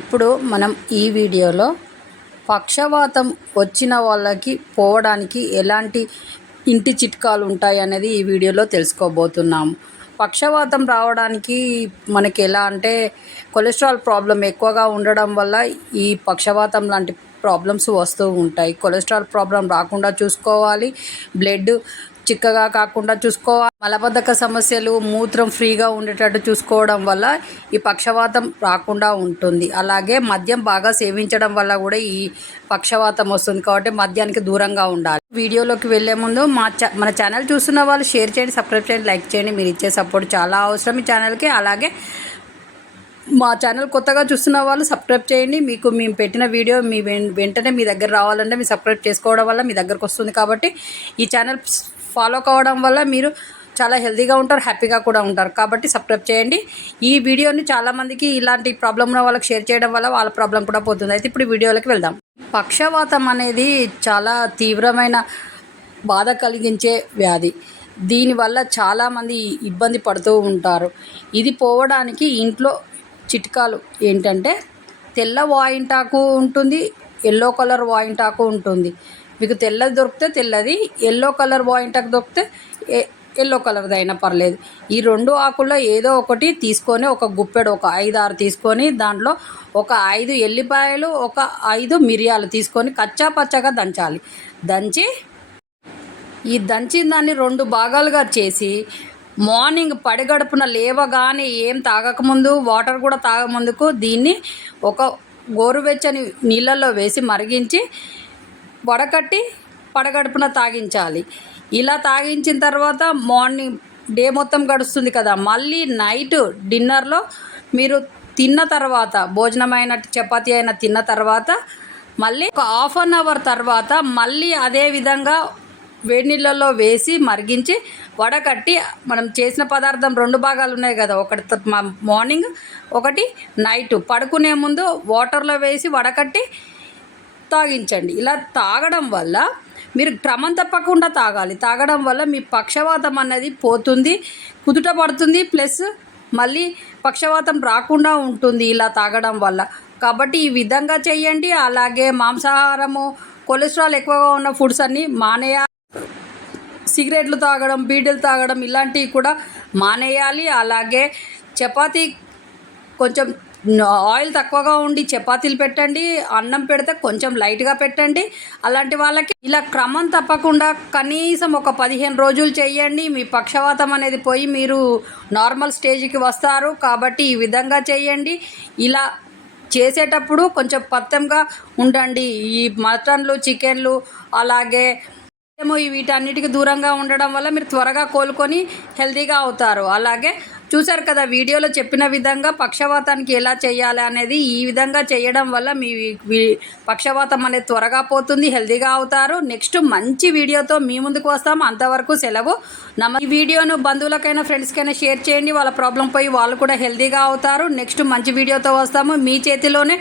ఇప్పుడు మనం ఈ వీడియోలో పక్షవాతం వచ్చిన వాళ్ళకి పోవడానికి ఎలాంటి ఇంటి చిట్కాలు ఉంటాయి అనేది ఈ వీడియోలో తెలుసుకోబోతున్నాము. పక్షవాతం రావడానికి మనకి ఎలా అంటే కొలెస్ట్రాల్ ప్రాబ్లం ఎక్కువగా ఉండడం వల్ల ఈ పక్షవాతం లాంటి ప్రాబ్లమ్స్ వస్తూ ఉంటాయి. కొలెస్ట్రాల్ ప్రాబ్లం రాకుండా చూసుకోవాలి, బ్లడ్ చిక్కగా కాకుండా చూసుకోవాలి, మలబద్ధక సమస్యలు, మూత్రం ఫ్రీగా ఉండేటట్టు చూసుకోవడం వల్ల ఈ పక్షవాతం రాకుండా ఉంటుంది. అలాగే మద్యం బాగా సేవించడం వల్ల కూడా ఈ పక్షవాతం వస్తుంది. కాబట్టి మద్యానికి దూరంగా ఉండాలి. వీడియోలోకి వెళ్ళే ముందు మన ఛానల్ చూస్తున్న వాళ్ళు షేర్ చేయండి, సబ్స్క్రైబ్ చేయండి, లైక్ చేయండి. మీరు ఇచ్చే సపోర్ట్ చాలా అవసరం ఈ ఛానల్కి. అలాగే మా ఛానల్ కొత్తగా చూస్తున్న వాళ్ళు సబ్స్క్రైబ్ చేయండి. మీకు మేము పెట్టిన వీడియో మీ వెంటనే మీ దగ్గర రావాలంటే మీరు సబ్స్క్రైబ్ చేసుకోవడం వల్ల మీ దగ్గరకు వస్తుంది. కాబట్టి ఈ ఛానల్ ఫాలో కావడం వల్ల మీరు చాలా హెల్తీగా ఉంటారు, హ్యాపీగా కూడా ఉంటారు. కాబట్టి సబ్స్క్రైబ్ చేయండి. ఈ వీడియోని చాలామందికి ఇలాంటి ప్రాబ్లం ఉన్న వాళ్ళకి షేర్ చేయడం వల్ల వాళ్ళ ప్రాబ్లం కూడా పోతుంది. అయితే ఇప్పుడు వీడియోలోకి వెళ్దాం. పక్షవాతం అనేది చాలా తీవ్రమైన బాధ కలిగించే వ్యాధి. దీనివల్ల చాలామంది ఇబ్బంది పడుతూ ఉంటారు. ఇది పోవడానికి ఇంట్లో చిట్కాలు ఏంటంటే తెల్ల వాయింటాకు ఉంటుంది, ఎల్లో కలర్ వాయింటాకు ఉంటుంది. మీకు తెల్లది దొరికితే తెల్లది, ఎల్లో కలర్ వాయింటాకు దొరికితే ఎల్లో కలర్ది అయినా పర్లేదు. ఈ రెండు ఆకుల్లో ఏదో ఒకటి తీసుకొని ఒక గుప్పెడు ఒక 5-6 తీసుకొని దాంట్లో ఒక 5 ఎల్లిపాయలు, ఒక 5 మిరియాలు తీసుకొని కచ్చా పచ్చగా దంచాలి. ఈ దంచిన దాన్ని 2 భాగాలుగా చేసి మార్నింగ్ పడిగడుపున లేవగానే ఏం తాగకముందు, వాటర్ కూడా తాగముందుకు దీన్ని ఒక గోరువెచ్చని నీళ్ళల్లో వేసి మరిగించి వడకట్టి పడగడుపున తాగించాలి. ఇలా తాగించిన తర్వాత మార్నింగ్ డే మొత్తం గడుస్తుంది కదా, మళ్ళీ నైట్ డిన్నర్లో మీరు తిన్న తర్వాత, భోజనమైన చపాతీ అయినా తిన్న తర్వాత మళ్ళీ ఒక ½ అన్ అవర్ తర్వాత మళ్ళీ అదే విధంగా వేడి నీళ్ళల్లో వేసి మరిగించి వడకట్టి, మనం చేసిన పదార్థం 2 భాగాలు ఉన్నాయి కదా, ఒకటి మార్నింగ్ ఒకటి నైట్ పడుకునే ముందు వాటర్లో వేసి వడకట్టి తాగించండి. ఇలా తాగడం వల్ల మీరు క్రమం తప్పకుండా తాగాలి. తాగడం వల్ల మీ పక్షవాతం అనేది పోతుంది, కుదుట పడుతుంది, ప్లస్ మళ్ళీ పక్షవాతం రాకుండా ఉంటుంది ఇలా తాగడం వల్ల. కాబట్టి ఈ విధంగా చేయండి. అలాగే మాంసాహారము, కొలెస్ట్రాల్ ఎక్కువగా ఉన్న ఫుడ్స్ అన్నీ మానేయాలి. సిగరెట్లు తాగడం, బీడీలు తాగడం ఇలాంటివి కూడా మానేయాలి. అలాగే చపాతీ కొంచెం ఆయిల్ తక్కువగా ఉండి చపాతీలు పెట్టండి. అన్నం పెడితే కొంచెం లైట్గా పెట్టండి. అలాంటి వాళ్ళకి ఇలా క్రమం తప్పకుండా కనీసం ఒక 15 రోజులు చేయండి. మీ పక్షవాతం అనేది పోయి మీరు నార్మల్ స్టేజ్కి వస్తారు. కాబట్టి ఈ విధంగా చేయండి. ఇలా చేసేటప్పుడు కొంచెం పథ్యంగా ఉండండి. ఈ మటన్లు, చికెన్లు అలాగే వీటన్నిటికి దూరంగా ఉండడం వల్ల మీరు త్వరగా కోలుకొని హెల్తీగా అవుతారు. అలాగే చూసారు కదా, వీడియోలో చెప్పిన విధంగా పక్షవాతానికి ఎలా చేయాలి అనేది. ఈ విధంగా చేయడం వల్ల మీ పక్షవాతం అనేది త్వరగా పోతుంది, హెల్తీగా అవుతారు. నెక్స్ట్ మంచి వీడియోతో మీ ముందుకు వస్తాము. అంతవరకు సెలవు. ఈ వీడియోను బంధువులకైనా ఫ్రెండ్స్కైనా షేర్ చేయండి. వాళ్ళ ప్రాబ్లం పోయి వాళ్ళు కూడా హెల్తీగా అవుతారు. నెక్స్ట్ మంచి వీడియోతో వస్తాము. మీ చేతిలోనే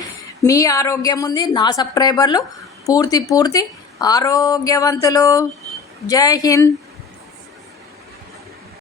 మీ ఆరోగ్యం ఉంది. నా సబ్స్క్రైబర్లు పూర్తి ఆరోగ్యవంతులు. జై హింద్.